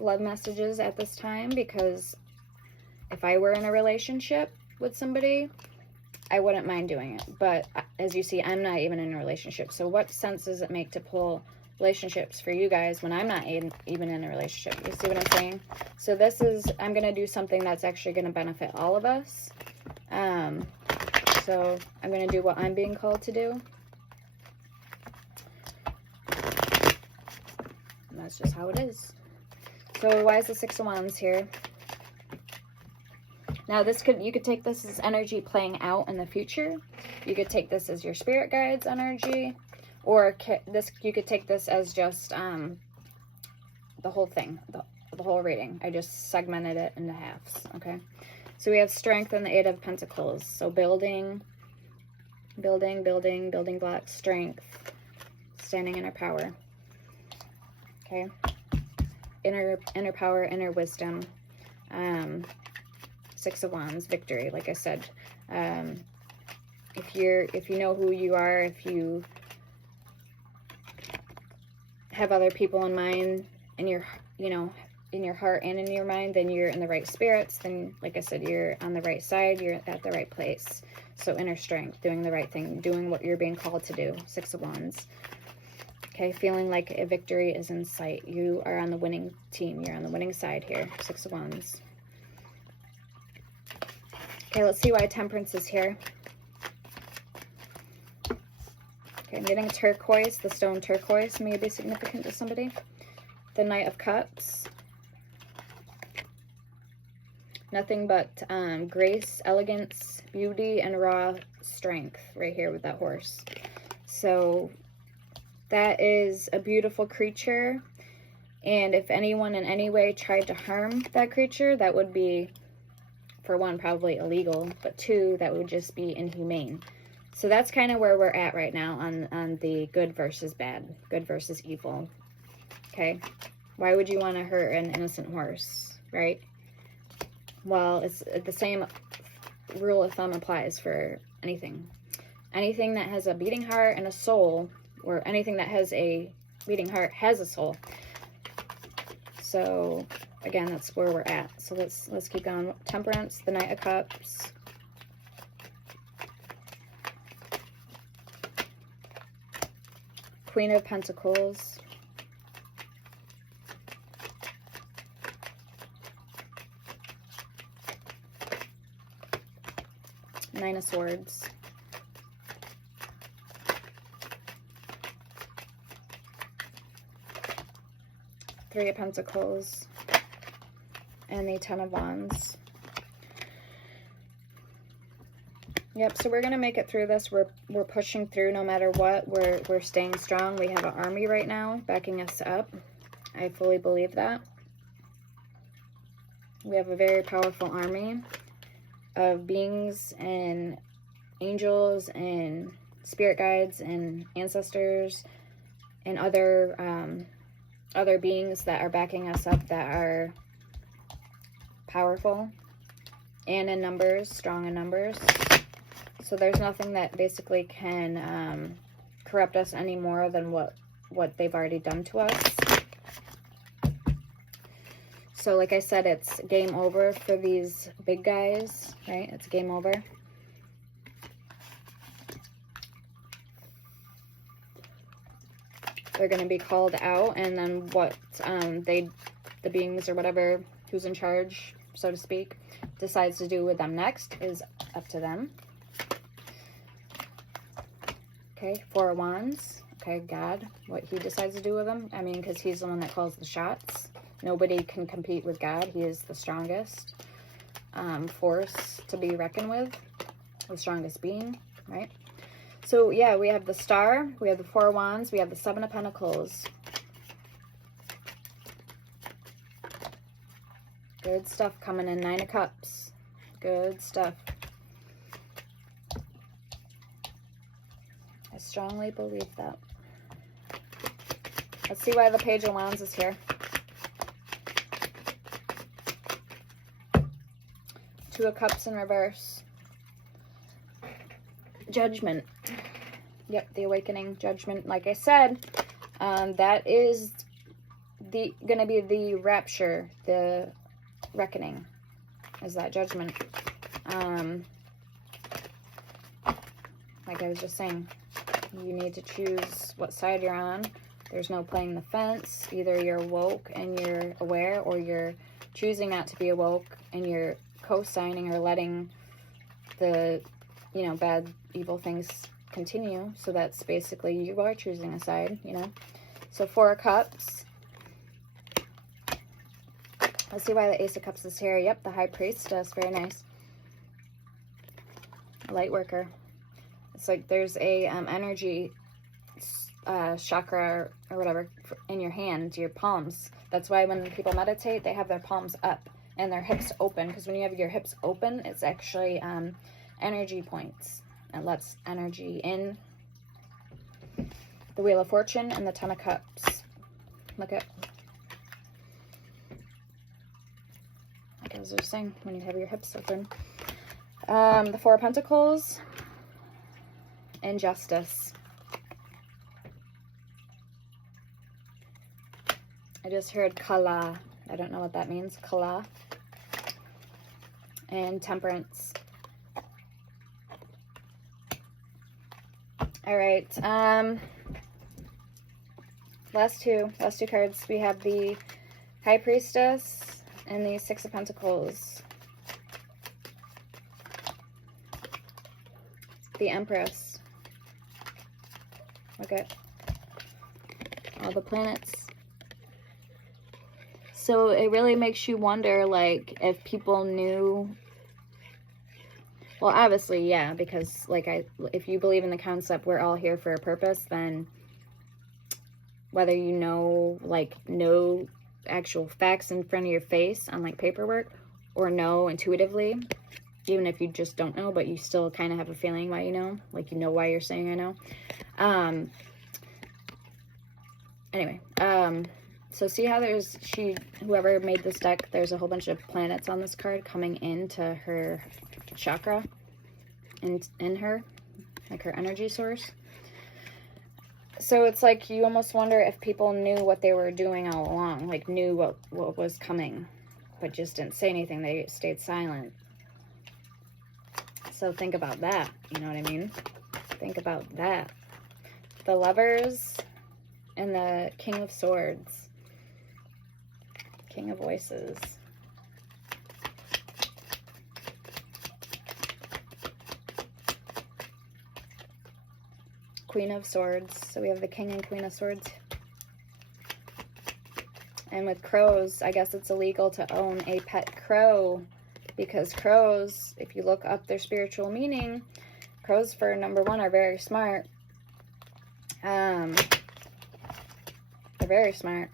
love messages at this time because if I were in a relationship with somebody, I wouldn't mind doing it. But as you see, I'm not even in a relationship. So what sense does it make to pull relationships for you guys when I'm not even in a relationship? You see what I'm saying? So I'm going to do something that's actually going to benefit all of us. So I'm going to do what I'm being called to do. And that's just how it is. So why is the Six of Wands here? Now you could take this as energy playing out in the future. You could take this as your spirit guides energy, or you could take this as just the whole thing, the whole reading. I just segmented it into halves. Okay, so we have strength and the Eight of Pentacles. So building blocks, strength, standing in our power. Okay, inner power, inner wisdom. Six of Wands, victory, like I said. If you know who you are, if you have other people in mind and you're, in your heart and in your mind, then you're in the right spirits. Then, like I said, you're on the right side. You're at the right place. So inner strength, doing the right thing, doing what you're being called to do. Six of Wands. Okay, feeling like a victory is in sight. You are on the winning team. You're on the winning side here. Six of Wands. Okay, let's see why Temperance is here. Okay, I'm getting turquoise. The stone turquoise may be significant to somebody. The Knight of Cups. Nothing but grace, elegance, beauty, and raw strength right here with that horse. So that is a beautiful creature. And if anyone in any way tried to harm that creature, that would be, for one, probably illegal. But two, that would just be inhumane. So that's kind of where we're at right now on the good versus bad, good versus evil. Okay, why would you want to hurt an innocent horse, right? Well, it's the same rule of thumb applies for anything. Anything that has a beating heart and a soul, or anything that has a beating heart has a soul. So again, that's where we're at. So let's keep going. Temperance, the Knight of Cups. Queen of Pentacles. Nine of Swords. Three of Pentacles. And the Ten of Wands. Yep, so we're going to make it through this. We're pushing through no matter what. We're staying strong. We have an army right now backing us up. I fully believe that. We have a very powerful army of beings and angels and spirit guides and ancestors and other beings that are backing us up that are powerful and in numbers, strong in numbers. So there's nothing that basically can corrupt us any more than what they've already done to us. So like I said, it's game over for these big guys, right? It's game over. They're going to be called out, and then what the beings or whatever, who's in charge, so to speak, decides to do with them next is up to them. Okay, Four of Wands. Okay, God, what he decides to do with them. I mean, because he's the one that calls the shots. Nobody can compete with God. He is the strongest force to be reckoned with, the strongest being, right? So, yeah, we have the Star, we have the Four of Wands, we have the Seven of Pentacles. Good stuff coming in. Nine of Cups. Good stuff. I strongly believe that. Let's see why the Page of Wands is here. Two of Cups in reverse. Judgment. Yep, the Awakening, Judgment. Like I said, that is going to be the rapture, the reckoning, is that Judgment. Like I was just saying, you need to choose what side you're on. There's no playing the fence. Either you're woke and you're aware, or you're choosing not to be awoke and you're co-signing or letting the, you know, bad, evil things continue. So that's basically, you are choosing a side, you know. So Four of Cups. Let's see why the Ace of Cups is here. Yep, the High Priestess. Very nice. Light worker. It's like there's a energy chakra or whatever in your hands, your palms. That's why when people meditate, they have their palms up and their hips open, because when you have your hips open, it's actually energy points. It lets energy in. The Wheel of Fortune and the Ten of Cups. Look at, like I was just saying, when you have your hips open. The Four of Pentacles and Justice. I just heard Kala. I don't know what that means. Kala. And Temperance. All right. Last two cards. We have the High Priestess and the Six of Pentacles. The Empress. Look at all the planets. So it really makes you wonder, like, if people knew. Well, obviously, yeah, because, like, if you believe in the concept we're all here for a purpose, then whether you know, like, no actual facts in front of your face on, like, paperwork, or know intuitively, even if you just don't know, but you still kind of have a feeling why you know, like, you know why you're saying I know. Anyway, so see how there's, whoever made this deck, there's a whole bunch of planets on this card coming into her chakra, in her, like her energy source. So it's like you almost wonder if people knew what they were doing all along, like knew what was coming, but just didn't say anything. They stayed silent. So think about that, you know what I mean? Think about that. The Lovers and the King of Swords. King of Voices. Queen of Swords. So we have the King and Queen of Swords. And with crows, I guess it's illegal to own a pet crow, because crows, if you look up their spiritual meaning, crows, for number one, are very smart. They're very smart,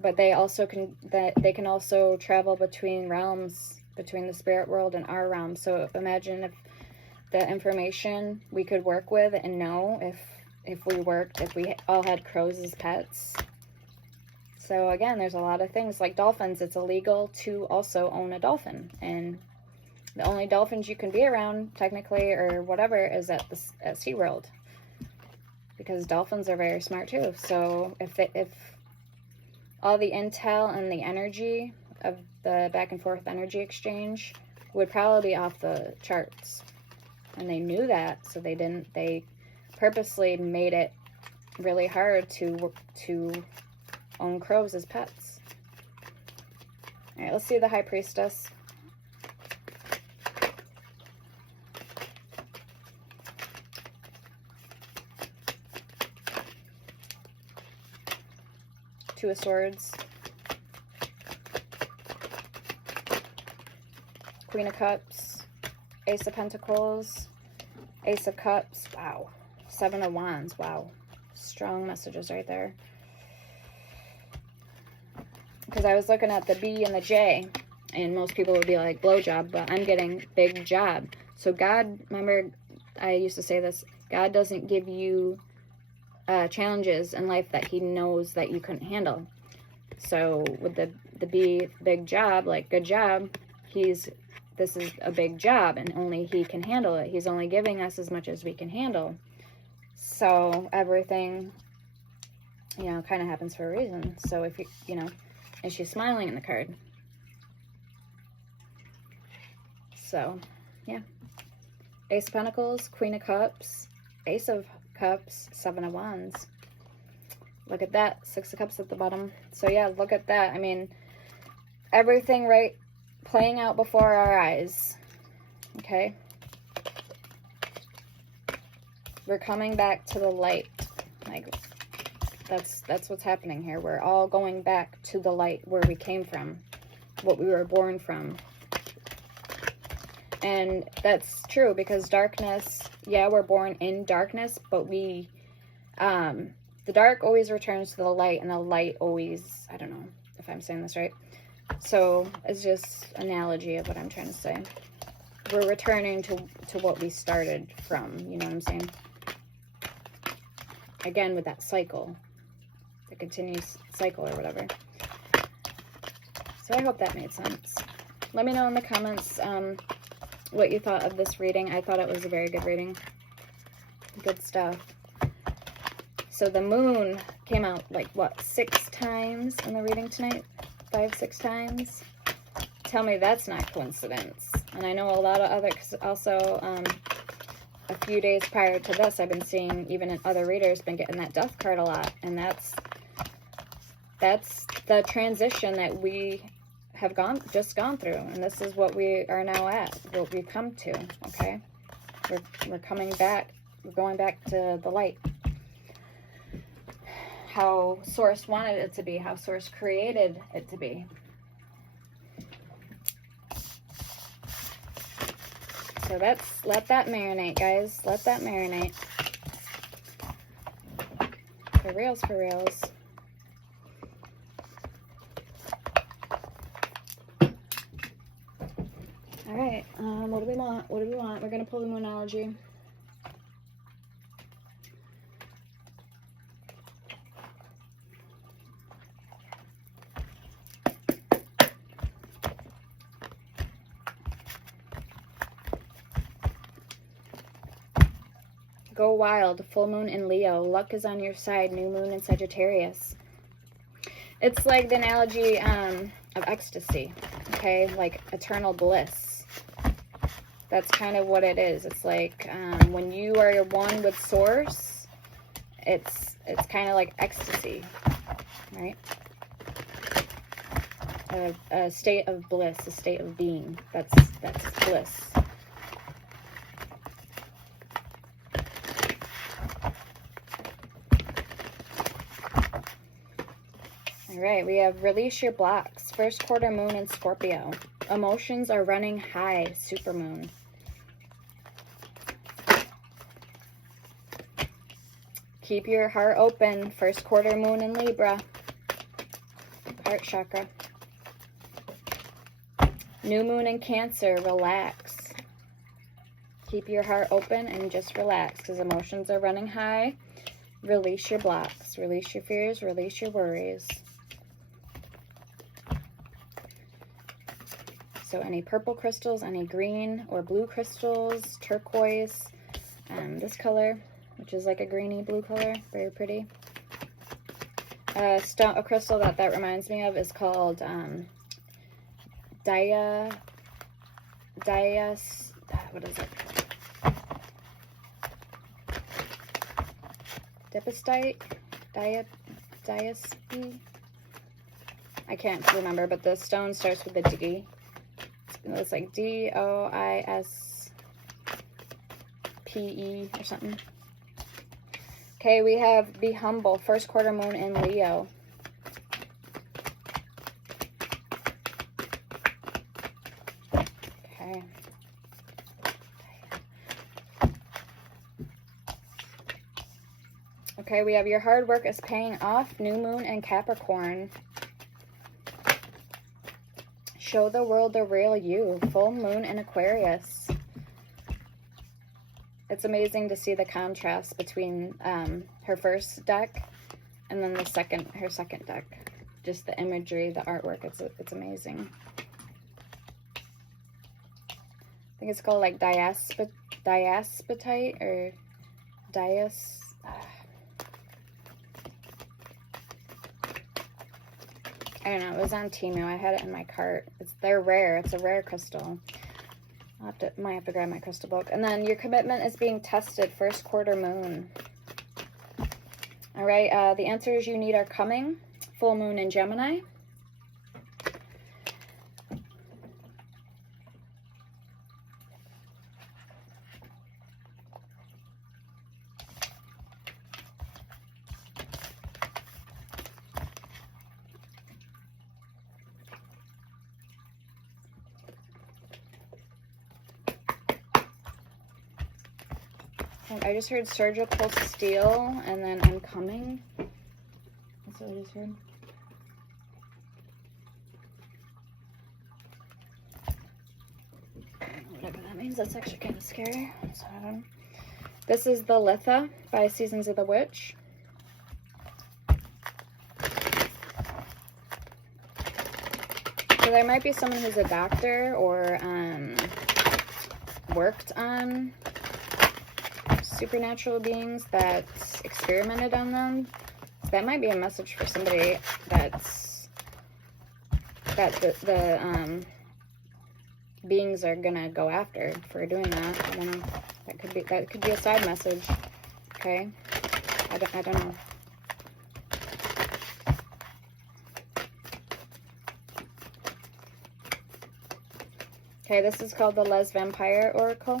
but they also can also travel between realms, between the spirit world and our realm. So imagine if the information we could work with and know if we all had crows as pets. So again, there's a lot of things like dolphins. It's illegal to also own a dolphin, and the only dolphins you can be around technically or whatever is at SeaWorld, because dolphins are very smart too. So if all the intel and the energy of the back and forth energy exchange would probably be off the charts, and they knew that, so they purposely made it really hard to own crows as pets. All right, let's see the High Priestess. Two of Swords. Queen of Cups. Ace of Pentacles. Ace of Cups. Wow. Seven of Wands. Wow. Strong messages right there. Because I was looking at the B and the J, and most people would be like blowjob, but I'm getting big job. So God, remember I used to say this, God doesn't give you challenges in life that he knows that you couldn't handle. So with the B, big job, like good job, this is a big job, and only he can handle it. He's only giving us as much as we can handle. So everything, kind of happens for a reason. So if and she's smiling in the card. So, yeah. Ace of Pentacles, Queen of Cups, Ace of Cups, Seven of Wands. Look at that. Six of Cups at the bottom. So, yeah, look at that. I mean, everything right playing out before our eyes. Okay? We're coming back to the light. Like, that's what's happening here. We're all going back to the light where we came from, what we were born from. And that's true, because darkness, yeah, we're born in darkness, but the dark always returns to the light, and the light always, I don't know if I'm saying this right. So it's just an analogy of what I'm trying to say. We're returning to what we started from, you know what I'm saying? Again, with that cycle. The continuous cycle or whatever. So I hope that made sense. Let me know in the comments what you thought of this reading. I thought it was a very good reading. Good stuff. So the moon came out like, what, 6 times in the reading tonight? 5, 6 times. Tell me that's not coincidence. And I know a lot of other, cause also a few days prior to this, I've been seeing, even in other readers, been getting that death card a lot. And that's the transition that we have just gone through. And this is what we are now at, what we've come to, okay? We're coming back, we're going back to the light. How Source wanted it to be, how Source created it to be. So let that marinate, guys. Let that marinate. For reals, for reals. All right, what do we want? What do we want? We're going to pull the Moonology. Go wild, full moon in Leo. Luck is on your side, new moon in Sagittarius. It's like the analogy of ecstasy, okay? Like eternal bliss. That's kind of what it is. It's like when you are one with Source, it's kind of like ecstasy, right? A state of bliss, a state of being. That's bliss. All right, we have release your blocks. First quarter moon in Scorpio. Emotions are running high, supermoon. Keep your heart open. First quarter moon in Libra. Heart chakra. New moon in Cancer, relax. Keep your heart open and just relax because emotions are running high. Release your blocks. Release your fears. Release your worries. So any purple crystals, any green or blue crystals, turquoise, this color, which is like a greeny blue color, very pretty. A crystal that reminds me of is called what is it? Diaspe? I can't remember, but the stone starts with a D. It's like Doispe or something. Okay, we have Be Humble, first quarter moon in Leo. Okay. Okay, we have your hard work is paying off, new moon in Capricorn. Show the world the real you, full moon in Aquarius. It's amazing to see the contrast between her first deck and then her second deck. Just the imagery, the artwork, it's amazing. I think it's called like diaspatite or I don't know, it was on Temu. I had it in my cart. They're rare. It's a rare crystal. Might have to grab my crystal book. And then your commitment is being tested, first quarter moon. All right, the answers you need are coming. Full moon in Gemini. I just heard surgical steel and then I'm coming. That's what I just heard. Whatever that means, that's actually kind of scary. So I don't know. This is the Litha by Seasons of the Witch. So there might be someone who's a doctor or worked on supernatural beings that experimented on them. That might be a message for somebody that's that the beings are gonna go after for doing that. I don't know. That could be a side message. Okay. I don't know. Okay, this is called the Les Vampire Oracle.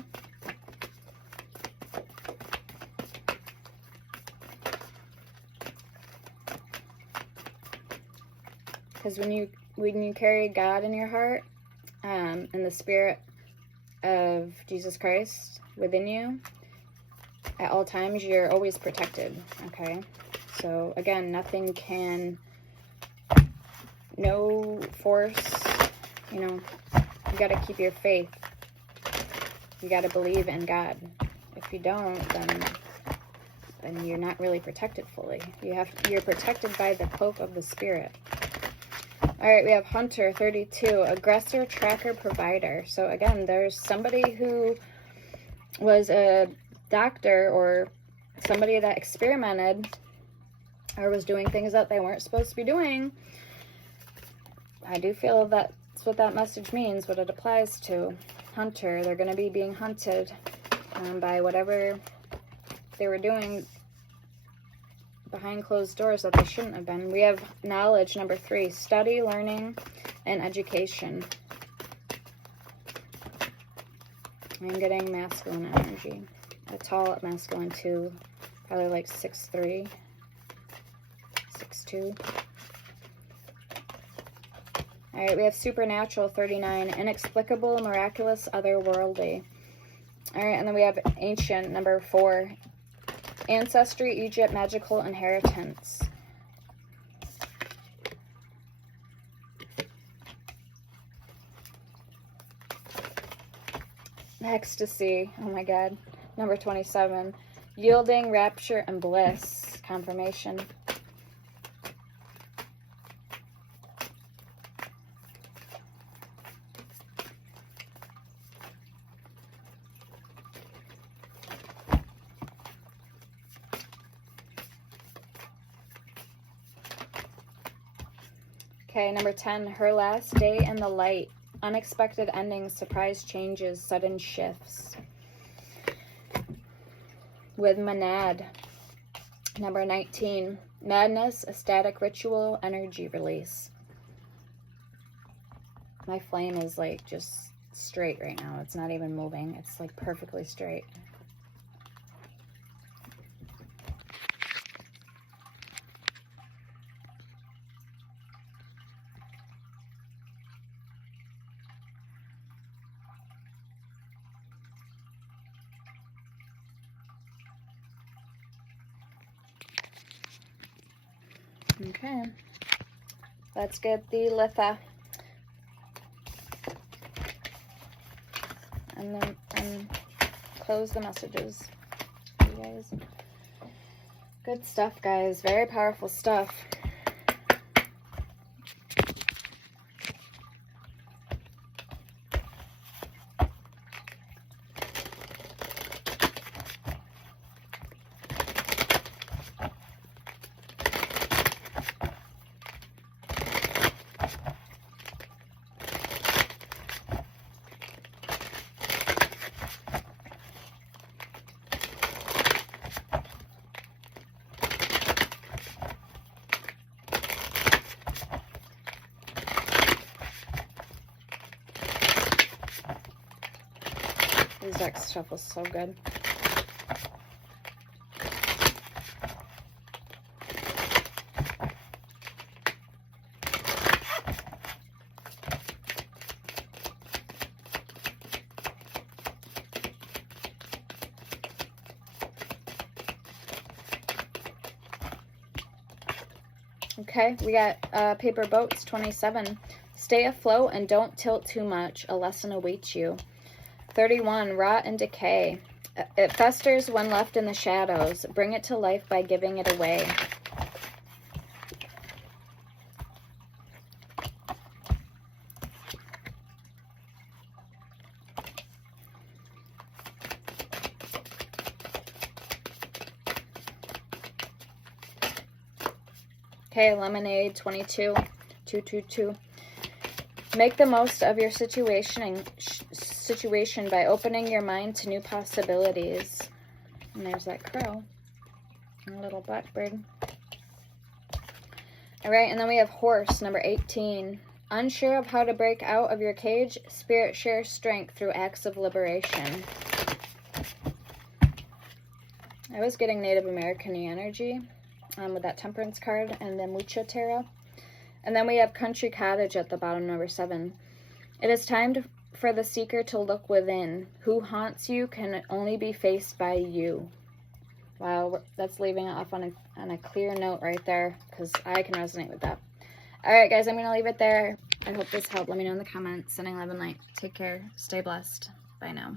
Because when you carry God in your heart, and the spirit of Jesus Christ within you, at all times, you're always protected, okay? So, again, no force, you know, you got to keep your faith. You got to believe in God. If you don't, then you're not really protected fully. You're protected by the cloak of the Spirit. All right, we have Hunter, 32, aggressor, tracker, provider. So again, there's somebody who was a doctor or somebody that experimented or was doing things that they weren't supposed to be doing. I do feel that's what that message means, what it applies to. Hunter, they're going to be being hunted by whatever they were doing behind closed doors that they shouldn't have been. We have knowledge, number 3, study, learning, and education. I'm getting masculine energy. A tall masculine too, probably like 6'3", 6'2". All right, we have supernatural, 39, inexplicable, miraculous, otherworldly. All right, and then we have ancient, number 4, ancestry, Egypt, magical inheritance. Ecstasy, oh my God, number 27, yielding, rapture, and bliss, confirmation. Okay, number 10, her last day in the light. Unexpected endings, surprise changes, sudden shifts. With Monad. Number 19, madness, ecstatic ritual, energy release. My flame is like just straight right now. It's not even moving. It's like perfectly straight. Okay, let's get the Litha. And then close the messages. You guys. Good stuff, guys. Very powerful stuff. This deck stuff was so good. Okay, we got Paper Boats, 27. Stay afloat and don't tilt too much. A lesson awaits you. 31, rot and decay. It festers when left in the shadows. Bring it to life by giving it away. Okay, Lemonade, 22, 222. Make the most of your situation by opening your mind to new possibilities. And there's that crow. A little blackbird. Alright, and then we have horse, number 18. Unsure of how to break out of your cage, Spirit shares strength through acts of liberation. I was getting Native American energy with that Temperance card and the Mucha Tarot. And then we have Country Cottage at the bottom, number 7. It is time for the seeker to look within. Who haunts you can only be faced by you. Wow, that's leaving it off on a clear note right there, because I can resonate with that. All right, guys, I'm going to leave it there. I hope this helped. Let me know in the comments. Sending love and light. Take care. Stay blessed. Bye now.